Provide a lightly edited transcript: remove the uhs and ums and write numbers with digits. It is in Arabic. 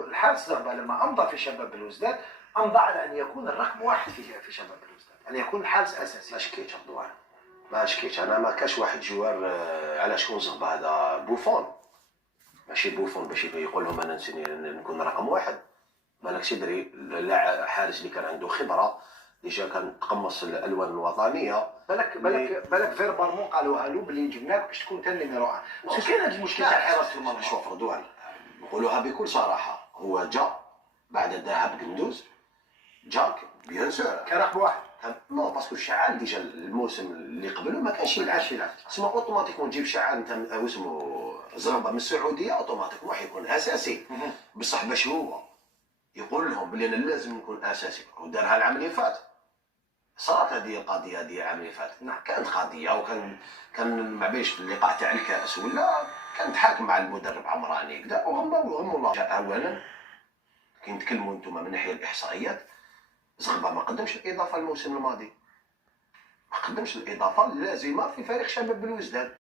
الحارس زغبة لما امضى في شباب بلوزداد امضى على ان يكون الرقم واحد في شباب بلوزداد، ان يكون الحارس اساسي. ما شكيتش رضوان، ما شكيتش انا. ما كاش واحد جوار على شكون زغبة هذا بوفون، ماشي بوفون باش يقول لهم انا نكون رقم واحد. مالكش تدري حارس اللي كان عنده خبره، اللي جا كان تقمص الالوان الوطنيه. بالك فيربالمون قالوها له بلي جبناك باش تكون انت النيميرو 1. بس كاين هذا المشكل تاع حراسه المرمى. شوف رضوان، نقولوها بكل صراحه، هو جا بعد ذهاب قندوز، جاك بيان سور كرقم واحد. نو باسكو شعال ديجا الموسم اللي قبله ما كانش يلعب. تسمى اوتوماتيكمون تجيب شعال انت اسمه زغبه من السعوديه اوتوماتيكمون حيكون اساسي. بصح باش هو يقول لهم بلي انا لازم نكون اساسي ودارها العام اللي فات. صارت هذه القضيه هذه العام اللي فات، كانت قضيه كان ما بيش في اللقاء تاع الكاس ولا كان تحاكم مع المدرب عمراني كذا وغموا الله. اولا كي نتكلموا انتم من ناحيه الاحصائيات، زغبه ما قدمش الاضافه الموسم الماضي، ما قدمش الاضافه اللازمه في فريق شباب بلوزداد.